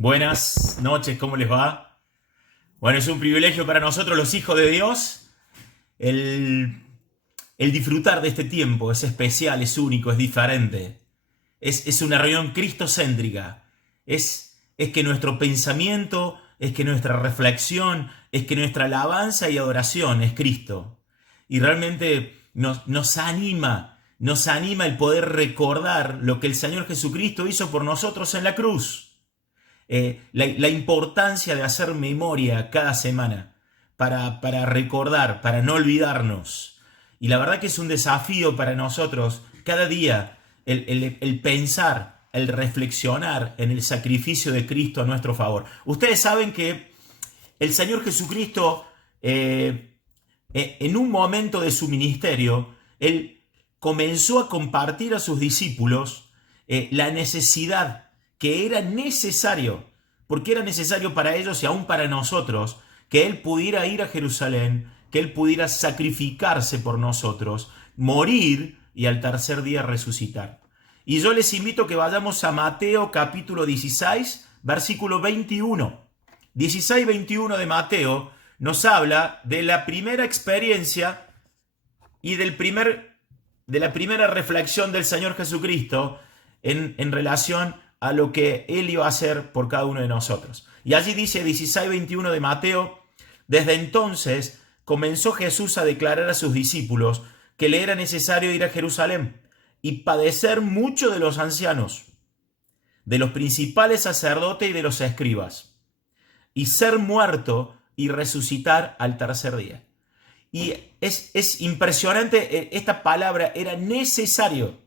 Buenas noches, ¿cómo les va? Bueno, es un privilegio para nosotros los hijos de Dios el, el disfrutar de este tiempo. Es especial, es único, es diferente. Es una reunión cristocéntrica. Es que nuestro pensamiento, es que nuestra reflexión, es que nuestra alabanza y adoración es Cristo. Y realmente nos anima el poder recordar lo que el Señor Jesucristo hizo por nosotros en la cruz. La importancia de hacer memoria cada semana para recordar, para no olvidarnos. Y la verdad que es un desafío para nosotros cada día el pensar, el reflexionar en el sacrificio de Cristo a nuestro favor. Ustedes saben que el Señor Jesucristo, en un momento de su ministerio, Él comenzó a compartir a sus discípulos la necesidad que era necesario, porque era necesario para ellos y aún para nosotros, que Él pudiera ir a Jerusalén, que Él pudiera sacrificarse por nosotros, morir y al tercer día resucitar. Y yo les invito a que vayamos a Mateo capítulo 16, versículo 21. 16-21 de Mateo nos habla de la primera experiencia y de la primera reflexión del Señor Jesucristo en relación a lo que Él iba a hacer por cada uno de nosotros. Y allí dice 16:21 de Mateo: desde entonces comenzó Jesús a declarar a sus discípulos que le era necesario ir a Jerusalén y padecer mucho de los ancianos, de los principales sacerdotes y de los escribas, y ser muerto y resucitar al tercer día. Y es impresionante esta palabra, era necesario.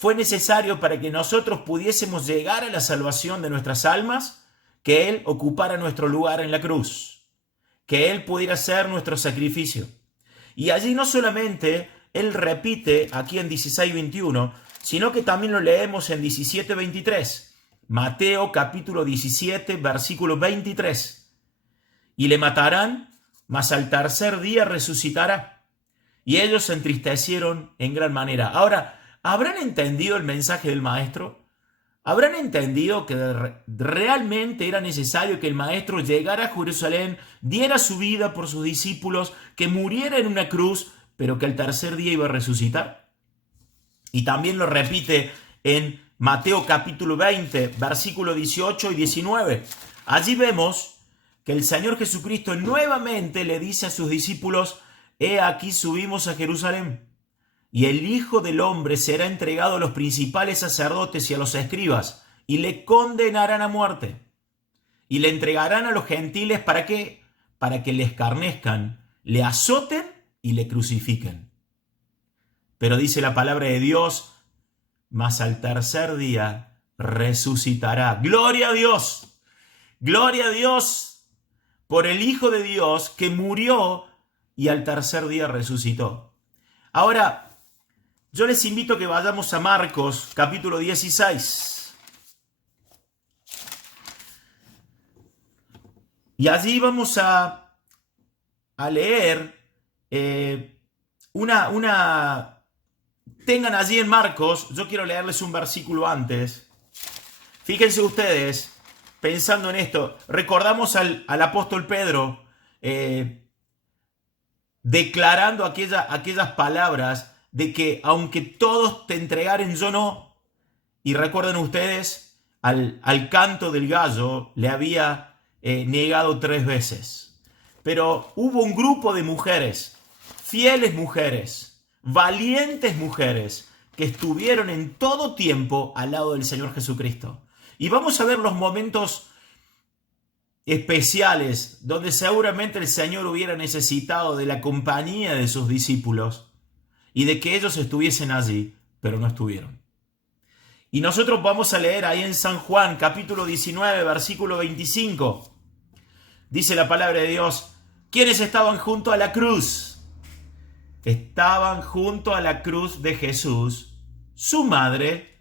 Fue necesario para que nosotros pudiésemos llegar a la salvación de nuestras almas, que Él ocupara nuestro lugar en la cruz, que Él pudiera ser nuestro sacrificio. Y allí no solamente Él repite aquí en 16:21, sino que también lo leemos en 17:23. Mateo capítulo 17, versículo 23. Y le matarán, mas al tercer día resucitará. Y ellos se entristecieron en gran manera. Ahora, ¿habrán entendido el mensaje del Maestro? ¿Habrán entendido que realmente era necesario que el Maestro llegara a Jerusalén, diera su vida por sus discípulos, que muriera en una cruz, pero que al tercer día iba a resucitar? Y también lo repite en Mateo capítulo 20, versículos 18 y 19. Allí vemos que el Señor Jesucristo nuevamente le dice a sus discípulos: he aquí subimos a Jerusalén, y el Hijo del Hombre será entregado a los principales sacerdotes y a los escribas, y le condenarán a muerte, y le entregarán a los gentiles. ¿Para qué? Para que le escarnezcan, le azoten y le crucifiquen. Pero dice la palabra de Dios: mas al tercer día resucitará. ¡Gloria a Dios! ¡Gloria a Dios por el Hijo de Dios que murió y al tercer día resucitó! Ahora, yo les invito a que vayamos a Marcos capítulo 16. Y allí vamos a leer Tengan allí en Marcos, yo quiero leerles un versículo antes. Fíjense ustedes, pensando en esto, recordamos al apóstol Pedro declarando aquellas palabras de que aunque todos te entregaren, yo no. Y recuerden ustedes, al canto del gallo le había negado 3 veces. Pero hubo un grupo de mujeres, fieles mujeres, valientes mujeres, que estuvieron en todo tiempo al lado del Señor Jesucristo. Y vamos a ver los momentos especiales donde seguramente el Señor hubiera necesitado de la compañía de sus discípulos y de que ellos estuviesen allí, pero no estuvieron. Y nosotros vamos a leer ahí en San Juan, capítulo 19, versículo 25. Dice la palabra de Dios: ¿quiénes estaban junto a la cruz? Estaban junto a la cruz de Jesús, su madre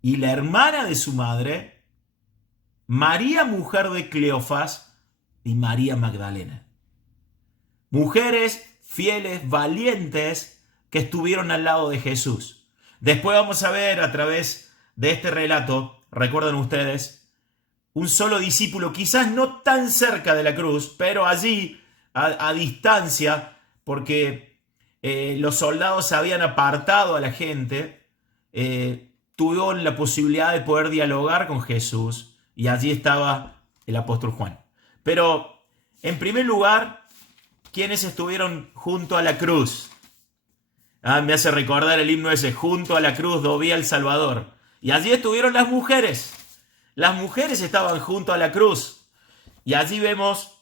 y la hermana de su madre, María, mujer de Cleofas, y María Magdalena. Mujeres fieles, valientes, que estuvieron al lado de Jesús. Después vamos a ver a través de este relato, recuerden ustedes, un solo discípulo, quizás no tan cerca de la cruz, pero allí a distancia, porque los soldados se habían apartado a la gente, tuvo la posibilidad de poder dialogar con Jesús, y allí estaba el apóstol Juan. Pero, en primer lugar, ¿quiénes estuvieron junto a la cruz? Me hace recordar el himno ese, junto a la cruz dobía el Salvador. Y allí estuvieron las mujeres. Las mujeres estaban junto a la cruz. Y allí vemos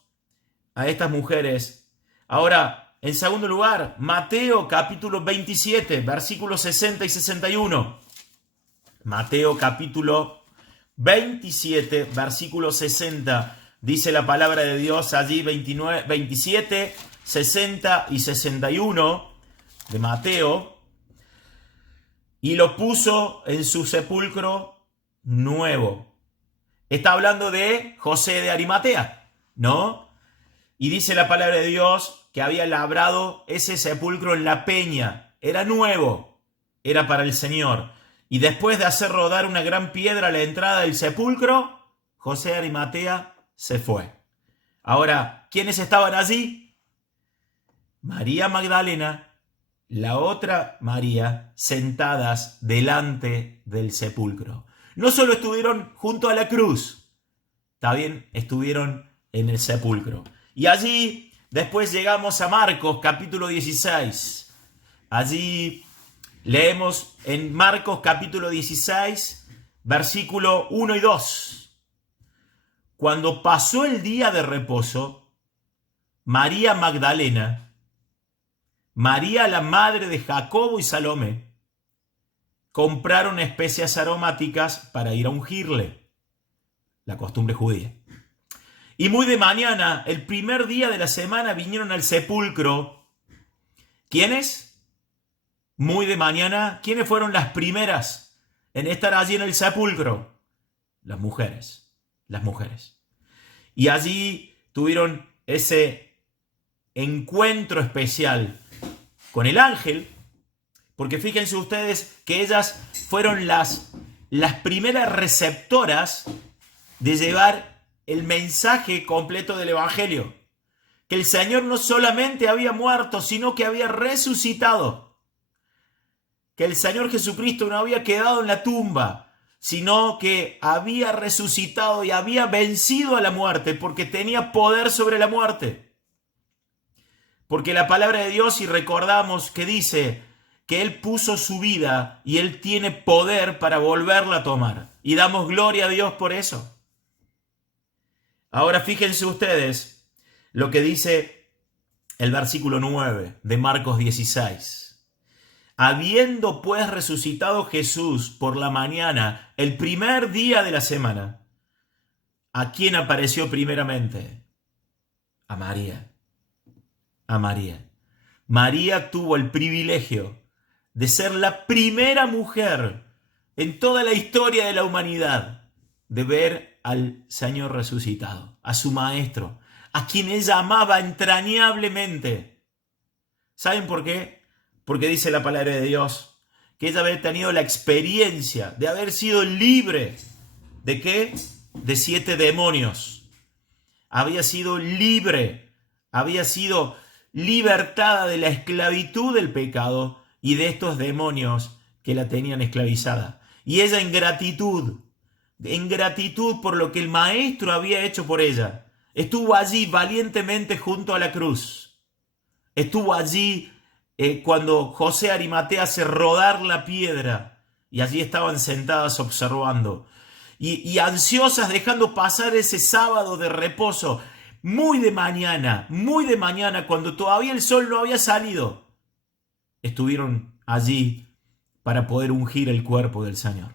a estas mujeres. Ahora, en segundo lugar, Mateo capítulo 27, versículos 60 y 61. Mateo capítulo 27, versículo 60. Dice la palabra de Dios allí 27, 60 y 61 de Mateo. Y lo puso en su sepulcro nuevo. Está hablando de José de Arimatea, ¿no? Y dice la palabra de Dios que había labrado ese sepulcro en la peña. Era nuevo, era para el Señor. Y después de hacer rodar una gran piedra a la entrada del sepulcro, José de Arimatea se fue. Ahora, ¿quiénes estaban allí? María Magdalena, la otra María, sentadas delante del sepulcro. No solo estuvieron junto a la cruz, también estuvieron en el sepulcro. Y allí, después llegamos a Marcos, capítulo 16. Allí leemos en Marcos, capítulo 16, versículo 1 y 2. Cuando pasó el día de reposo, María Magdalena, María la madre de Jacobo y Salomé, compraron especias aromáticas para ir a ungirle, la costumbre judía. Y muy de mañana, el primer día de la semana, vinieron al sepulcro. ¿Quiénes? Muy de mañana, ¿quiénes fueron las primeras en estar allí en el sepulcro? Las mujeres. Y allí tuvieron ese encuentro especial con el ángel, porque fíjense ustedes que ellas fueron las primeras receptoras de llevar el mensaje completo del Evangelio. Que el Señor no solamente había muerto, sino que había resucitado. Que el Señor Jesucristo no había quedado en la tumba, sino que había resucitado y había vencido a la muerte, porque tenía poder sobre la muerte. Porque la palabra de Dios, y recordamos que dice que Él puso su vida y Él tiene poder para volverla a tomar. Y damos gloria a Dios por eso. Ahora fíjense ustedes lo que dice el versículo 9 de Marcos 16. Habiendo pues resucitado Jesús por la mañana, el primer día de la semana, ¿a quién apareció primeramente? A María. A María. María tuvo el privilegio de ser la primera mujer en toda la historia de la humanidad de ver al Señor resucitado, a su Maestro, a quien ella amaba entrañablemente. ¿Saben por qué? Porque dice la palabra de Dios que ella había tenido la experiencia de haber sido libre. ¿De qué? De 7 demonios. Había sido libre, había sido libertada de la esclavitud del pecado y de estos demonios que la tenían esclavizada. Y ella en gratitud por lo que el Maestro había hecho por ella, estuvo allí valientemente junto a la cruz. Estuvo allí cuando José de Arimatea hace rodar la piedra, y allí estaban sentadas observando y ansiosas, dejando pasar ese sábado de reposo. Muy de mañana, cuando todavía el sol no había salido, estuvieron allí para poder ungir el cuerpo del Señor.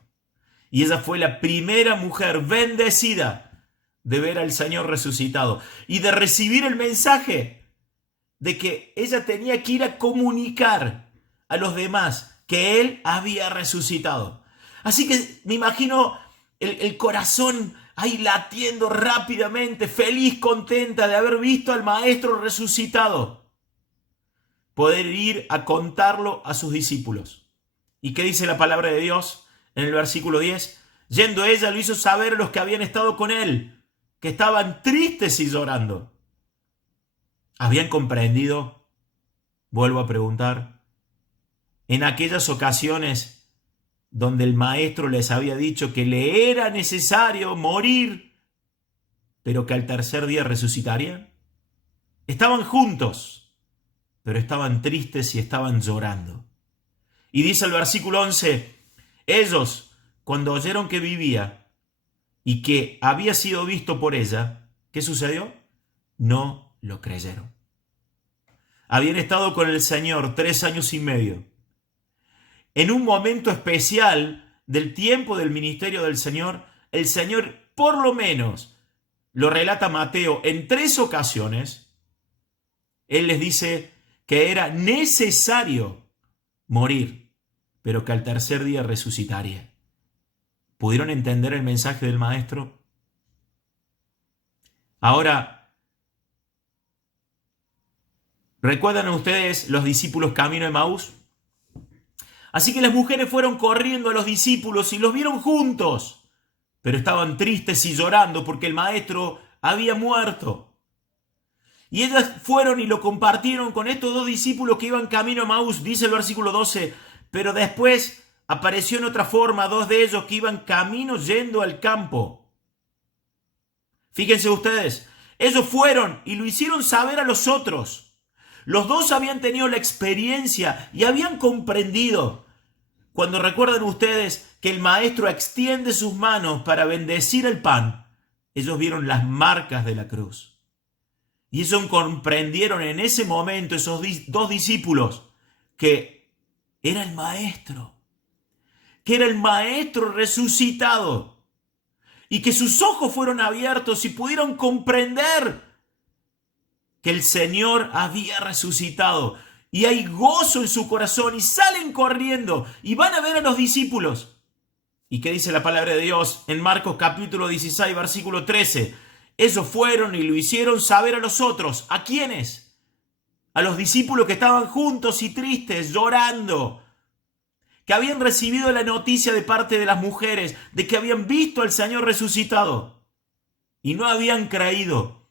Y ella fue la primera mujer bendecida de ver al Señor resucitado y de recibir el mensaje de que ella tenía que ir a comunicar a los demás que Él había resucitado. Así que me imagino el corazón ahí latiendo rápidamente, feliz, contenta de haber visto al Maestro resucitado. Poder ir a contarlo a sus discípulos. ¿Y qué dice la palabra de Dios en el versículo 10? Yendo ella, lo hizo saber a los que habían estado con él, que estaban tristes y llorando. ¿Habían comprendido? Vuelvo a preguntar. En aquellas ocasiones donde el maestro les había dicho que le era necesario morir, pero que al tercer día resucitaría. Estaban juntos, pero estaban tristes y estaban llorando. Y dice el versículo 11, ellos, cuando oyeron que vivía y que había sido visto por ella, ¿qué sucedió? No lo creyeron. Habían estado con el Señor 3 años y medio. En un momento especial del tiempo del ministerio del Señor, el Señor, por lo menos, lo relata Mateo en 3 ocasiones, Él les dice que era necesario morir, pero que al tercer día resucitaría. ¿Pudieron entender el mensaje del Maestro? Ahora, ¿recuerdan ustedes los discípulos camino de Emaús? Así que las mujeres fueron corriendo a los discípulos y los vieron juntos, pero estaban tristes y llorando porque el Maestro había muerto. Y ellas fueron y lo compartieron con estos 2 discípulos que iban camino a Emaús, dice el versículo 12, pero después apareció en otra forma 2 de ellos que iban camino yendo al campo. Fíjense ustedes, ellos fueron y lo hicieron saber a los otros. Los 2 habían tenido la experiencia y habían comprendido. Cuando recuerdan ustedes que el Maestro extiende sus manos para bendecir el pan, ellos vieron las marcas de la cruz. Y eso comprendieron en ese momento esos 2 discípulos que era el Maestro, que era el Maestro resucitado y que sus ojos fueron abiertos y pudieron comprender que el Señor había resucitado. Y hay gozo en su corazón y salen corriendo y van a ver a los discípulos. ¿Y qué dice la palabra de Dios en Marcos capítulo 16, versículo 13? Ellos fueron y lo hicieron saber a los otros. ¿A quiénes? A los discípulos que estaban juntos y tristes, llorando, que habían recibido la noticia de parte de las mujeres de que habían visto al Señor resucitado y no habían creído.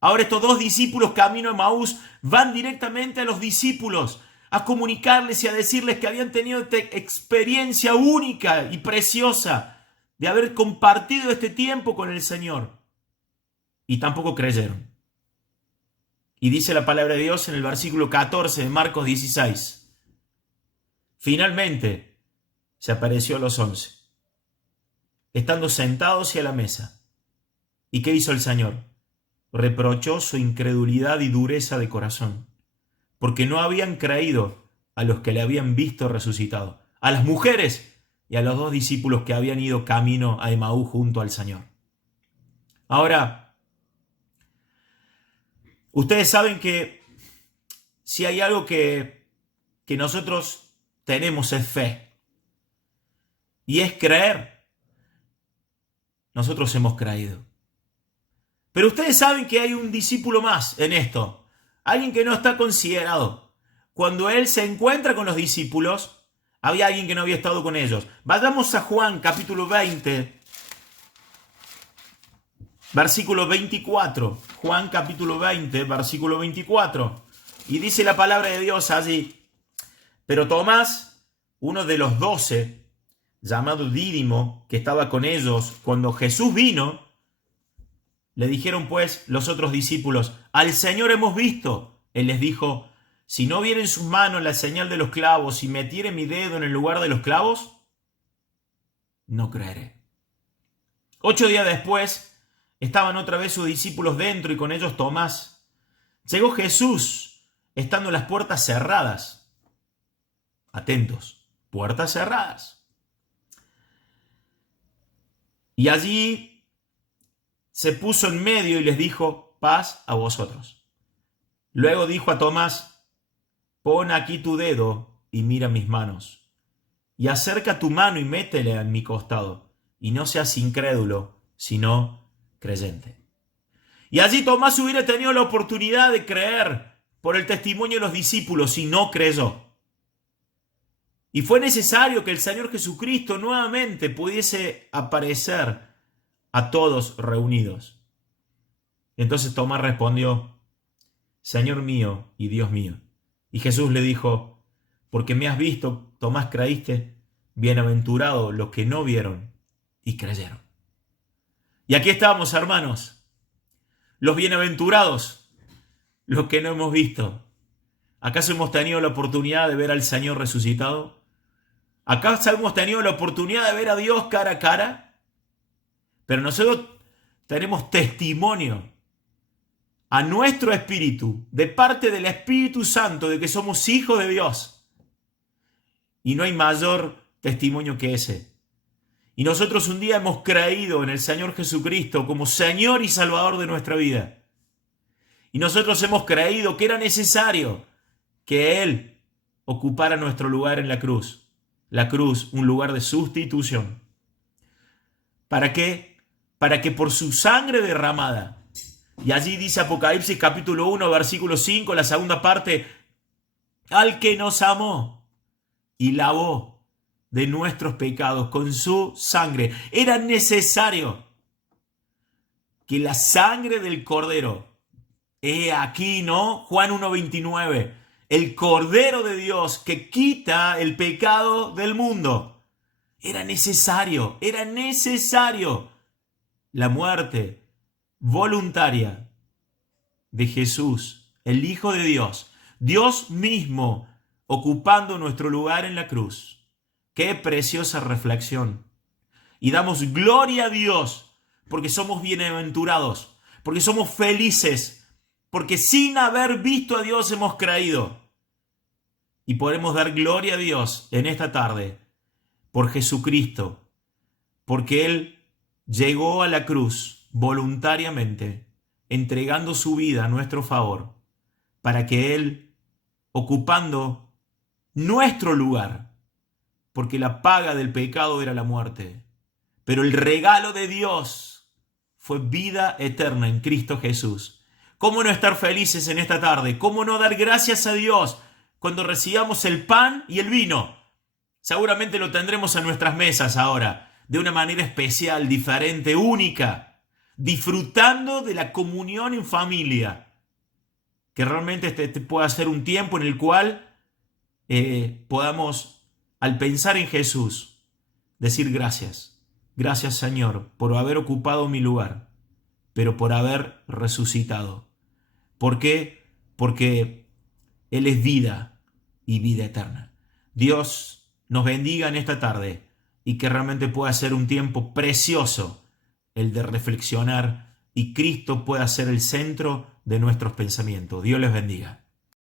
Ahora estos 2 discípulos camino a Emaús van directamente a los discípulos a comunicarles y a decirles que habían tenido esta experiencia única y preciosa de haber compartido este tiempo con el Señor. Y tampoco creyeron. Y dice la palabra de Dios en el versículo 14 de Marcos 16. Finalmente se apareció a los 11, estando sentados y a la mesa. ¿Y qué hizo el Señor? Reprochó su incredulidad y dureza de corazón, porque no habían creído a los que le habían visto resucitado, a las mujeres y a los 2 discípulos que habían ido camino a Emaús junto al Señor. Ahora, ustedes saben que si hay algo que nosotros tenemos es fe, y es creer. Nosotros hemos creído. Pero ustedes saben que hay un discípulo más en esto, alguien que no está considerado. Cuando él se encuentra con los discípulos, había alguien que no había estado con ellos. Vayamos a Juan capítulo 20, versículo 24. Juan capítulo 20, versículo 24. Y dice la palabra de Dios allí: pero Tomás, uno de los 12, llamado Dídimo, que estaba con ellos cuando Jesús vino, le dijeron pues los otros discípulos: al Señor hemos visto. Él les dijo: si no viera en sus manos la señal de los clavos y metiere mi dedo en el lugar de los clavos, no creeré. 8 días después, estaban otra vez sus discípulos dentro y con ellos Tomás. Llegó Jesús, estando las puertas cerradas. Atentos, puertas cerradas. Y allí se puso en medio y les dijo: paz a vosotros. Luego dijo a Tomás: pon aquí tu dedo y mira mis manos, y acerca tu mano y métele en mi costado, y no seas incrédulo, sino creyente. Y allí Tomás hubiera tenido la oportunidad de creer por el testimonio de los discípulos y no creyó. Y fue necesario que el Señor Jesucristo nuevamente pudiese aparecer a todos reunidos. Entonces Tomás respondió: Señor mío y Dios mío. Y Jesús le dijo: porque me has visto, Tomás, creíste. Bienaventurados los que no vieron y creyeron. Y aquí estamos, hermanos, los bienaventurados, los que no hemos visto. ¿Acaso hemos tenido la oportunidad de ver al Señor resucitado? ¿Acaso hemos tenido la oportunidad de ver a Dios cara a cara? Pero nosotros tenemos testimonio a nuestro espíritu, de parte del Espíritu Santo, de que somos hijos de Dios. Y no hay mayor testimonio que ese. Y nosotros un día hemos creído en el Señor Jesucristo como Señor y Salvador de nuestra vida. Y nosotros hemos creído que era necesario que Él ocupara nuestro lugar en la cruz. La cruz, un lugar de sustitución. ¿Para qué? Para que por su sangre derramada, y allí dice Apocalipsis capítulo 1, versículo 5, la segunda parte, al que nos amó y lavó de nuestros pecados con su sangre. Era necesario que la sangre del Cordero, aquí, ¿no? Juan 1:29, el Cordero de Dios que quita el pecado del mundo. Era necesario la muerte voluntaria de Jesús, el Hijo de Dios, Dios mismo ocupando nuestro lugar en la cruz. Qué preciosa reflexión. Y damos gloria a Dios porque somos bienaventurados, porque somos felices, porque sin haber visto a Dios hemos creído. Y podemos dar gloria a Dios en esta tarde por Jesucristo, porque Él llegó a la cruz voluntariamente, entregando su vida a nuestro favor, para que Él, ocupando nuestro lugar, porque la paga del pecado era la muerte, pero el regalo de Dios fue vida eterna en Cristo Jesús. ¿Cómo no estar felices en esta tarde? ¿Cómo no dar gracias a Dios cuando recibamos el pan y el vino? Seguramente lo tendremos a nuestras mesas ahora, de una manera especial, diferente, única, disfrutando de la comunión en familia, que realmente este pueda ser un tiempo en el cual podamos, al pensar en Jesús, decir gracias. Gracias, Señor, por haber ocupado mi lugar, pero por haber resucitado. ¿Por qué? Porque Él es vida y vida eterna. Dios nos bendiga en esta tarde y que realmente pueda ser un tiempo precioso el de reflexionar y Cristo pueda ser el centro de nuestros pensamientos. Dios les bendiga.